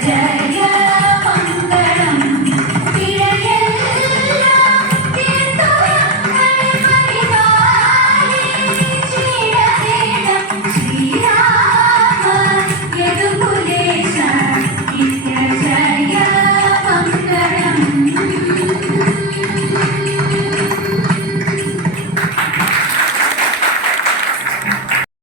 day.